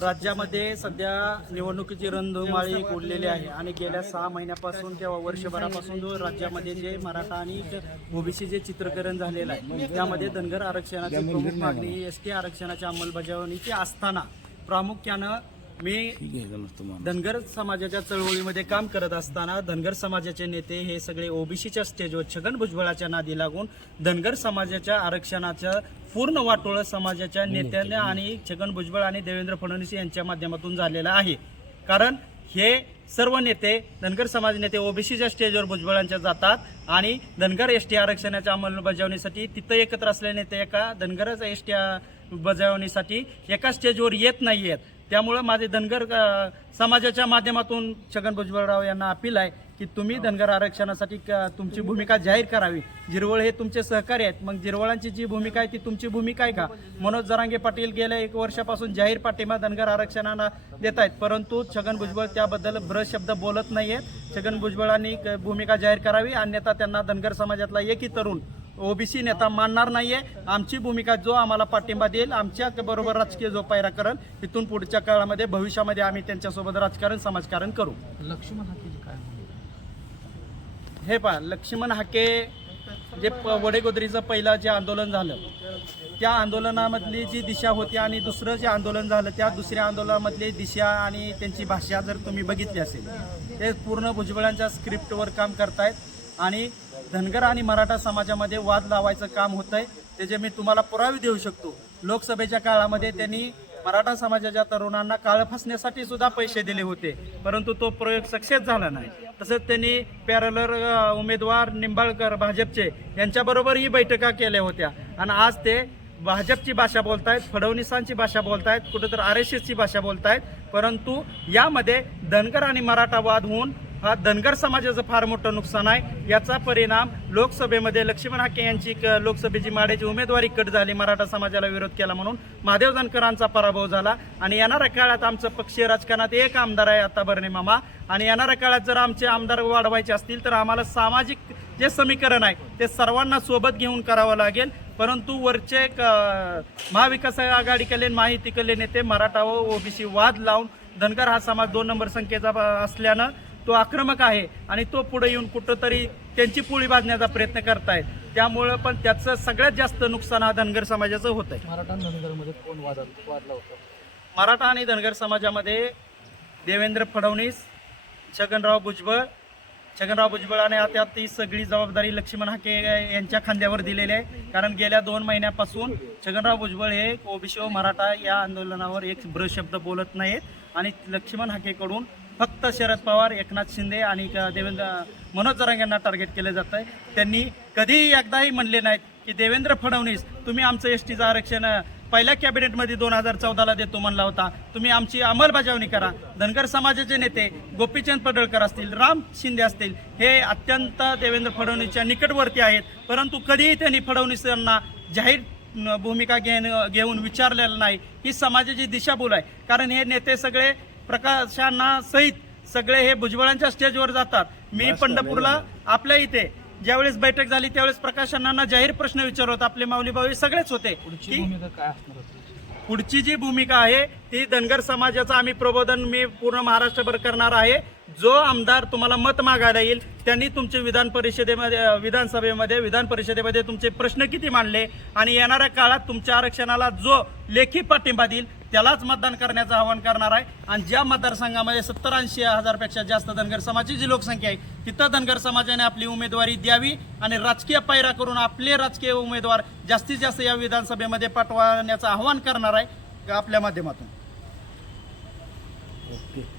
राज्यामध्ये सध्या निवडणुकीची रणधुमाळी उडलेली आहे आणि गेल्या 6 महिन्यापासून किंवा वर्षभरापासून जो राज्यामध्ये जे मराठा आणि ओबीसी जे चित्रकरण झालेलं आहे त्यामध्ये धनगर आरक्षणाची प्रमुख मागणी एसटी आरक्षणाच्या अंमलबजावणीची असताना प्रामुख्यानं मी धनगर समाजाच्या चळवळीमध्ये काम करत असताना धनगर समाजाचे नेते हे सगळे ओबीसीच्या स्टेजवर छगन भुजबळाच्या नादी लागून धनगर समाजाच्या आरक्षणाचं पूर्ण वाटोळं समाजाच्या नेत्यांना आणि छगन भुजबळ आणि देवेंद्र फडणवीस यांच्या माध्यमातून झालेलं आहे। कारण हे सर्व नेते धनगर समाज नेते ओबीसीच्या स्टेजवर भुजबळांच्या जातात आणि धनगर एसटी आरक्षणाच्या अंमलबजावणीसाठी तिथं एकत्र असलेले नेते एका धनगरच्या एसटी बजावणीसाठी एका स्टेजवर येत नाही आहेत। त्यामुळे माझे धनगर समाजाच्या माध्यमातून छगन भुजबळराव यांना अपील आहे की तुम्ही धनगर आरक्षणासाठी तुमची भूमिका जाहीर करावी। जिरवळ हे तुमचे सहकारी आहेत, मग जिरवळांची जी भूमिका आहे ती तुमची भूमिका आहे का? मनोज जरांगे पाटील गेल्या 1 वर्षापासून जाहीर पाठिंबा धनगर आरक्षणाला देत आहेत, परंतु छगन भुजबळ त्याबद्दल ब्रश शब्द बोलत नाही आहेत। छगन भुजबळांनी भूमिका जाहीर करावी, अन्यथा त्यांना धनगर समाजातला एकही तरुण ओबीसी नेता मानणार नाहीये। आमची भूमिका जो आम्हाला पाठिंबा देईल, आमच्या बरोबर राजकीय जो पायरा करेल, इथून पुढच्या काळामध्ये भविष्यामध्ये आम्ही त्यांच्यासोबत राजकारण समाजकारण करू। लक्ष्मण हाके काय हे पहा, लक्ष्मण हाके जे वडेगोदरीचं पहिलं जे आंदोलन झालं त्या आंदोलनामधली जी दिशा होती आणि दुसरं जे आंदोलन झालं त्या दुसऱ्या आंदोलनामधली दिशा आणि त्यांची भाषा जर तुम्ही बघितली असेल ते पूर्ण भुजबळांच्या स्क्रिप्टवर काम करतायत आणि धनगर आणि मराठा समाजामध्ये वाद लावायचं काम होतंय। त्याचे मी तुम्हाला पुरावे देऊ शकतो। लोकसभेच्या काळामध्ये त्यांनी मराठा समाजाच्या तरुणांना काळं फसण्यासाठी सुद्धा पैसे दिले होते, परंतु तो प्रयोग सक्सेस झाला नाही। तसंच त्यांनी पॅरलर उमेदवार निंबाळकर भाजपचे यांच्याबरोबरही बैठका केल्या होत्या आणि आज ते भाजपची भाषा बोलतायत, फडणवीसांची भाषा बोलतायत, कुठेतरी RSSची भाषा बोलतायत, परंतु यामध्ये धनगर आणि मराठा वाद होऊन हा धनगर समाजाचं फार मोठं नुकसान आहे। याचा परिणाम लोकसभेमध्ये लक्ष्मण हाके यांची लोकसभेची माड्याची उमेदवारी कट झाली, मराठा समाजाला विरोध केला म्हणून महादेव जानकरांचा पराभव झाला आणि येणाऱ्या काळात आमचं पक्षीय राजकारणात एक आमदार आहे आता बर्णे मामा, आणि येणाऱ्या काळात जर आमचे आमदार वाढवायचे असतील तर आम्हाला सामाजिक जे समीकरण आहे ते सर्वांना सोबत घेऊन करावं लागेल। परंतु वरचे महाविकास आघाडी कल्याण माहिती कल्याण नेते मराठा व ओबीसी वाद लावून धनगर हा समाज 2 नंबर संख्येचा असल्यानं तो आक्रमक आहे आणि तो पुढे येऊन कुठंतरी त्यांची पोळी बांधण्याचा प्रयत्न करतायत। त्यामुळं पण त्याचं सगळ्यात जास्त नुकसान हा धनगर समाजाचं होत आहे। मराठा आणि धनगरमध्ये कोण वादला होता? मराठा आणि धनगर समाजामध्ये देवेंद्र फडणवीस, छगनराव भुजबळाने आता ती सगळी जबाबदारी लक्ष्मण हाके यांच्या खांद्यावर दिलेली आहे। कारण गेल्या 2 महिन्यापासून छगनराव भुजबळ हे ओबीसी व मराठा या आंदोलनावर एक शब्द बोलत नाहीत आणि लक्ष्मण हाकेकडून फक्त शरद पवार, एकनाथ शिंदे आणि मनोज जरांगे यांना टार्गेट केलं जात आहे। त्यांनी कधीही एकदाही म्हणले नाहीत की देवेंद्र फडणवीस तुम्ही आमचं एसटीचं आरक्षण पहिल्या कॅबिनेटमध्ये 2014ला देतो म्हणला होता, तुम्ही आमची अंमलबजावणी करा। धनगर समाजाचे नेते गोपीचंद पडळकर असतील, राम शिंदे असतील, हे अत्यंत देवेंद्र फडणवीसच्या निकटवर्ती आहेत, परंतु कधीही त्यांनी फडणवीस यांना जाहीर भूमिका घेऊन विचारलेलं नाही। ही समाजाची दिशाभूल आहे। कारण हे नेते सगळे प्रकाशांना सहित सगळे हे भुजबळांच्या स्टेजवर जातात। मी पंढरपूरला आपल्या इथे ज्यावेळेस बैठक झाली त्यावेळेस प्रकाशांना जाहीर प्रश्न विचारत आपले माऊली भाऊ सगळेच होते की पुढची जी भूमिका आहे ती धनगर समाजाचं आम्ही प्रबोधन मी पूर्ण महाराष्ट्रभर करणार आहे। जो आमदार तुम्हाला मत मागायला येईल त्यांनी तुमचे विधान परिषदेमध्ये तुमचे प्रश्न किती मांडले आणि येणाऱ्या काळात तुमच्या आरक्षणाला जो लेखी पाठिंबा देईल त्यालाच मतदान करण्याचं आवाहन करणार आहे। आणि ज्या मतदारसंघामध्ये 70-80 हजारपेक्षा जास्त धनगर समाजाची जी लोकसंख्या आहे तिथं धनगर समाजाने आपली उमेदवारी द्यावी आणि राजकीय पायरा करून आपले राजकीय उमेदवार जास्तीत जास्त या विधानसभेमध्ये पाठवण्याचं आवाहन करणार आहे आपल्या माध्यमातून। ओके।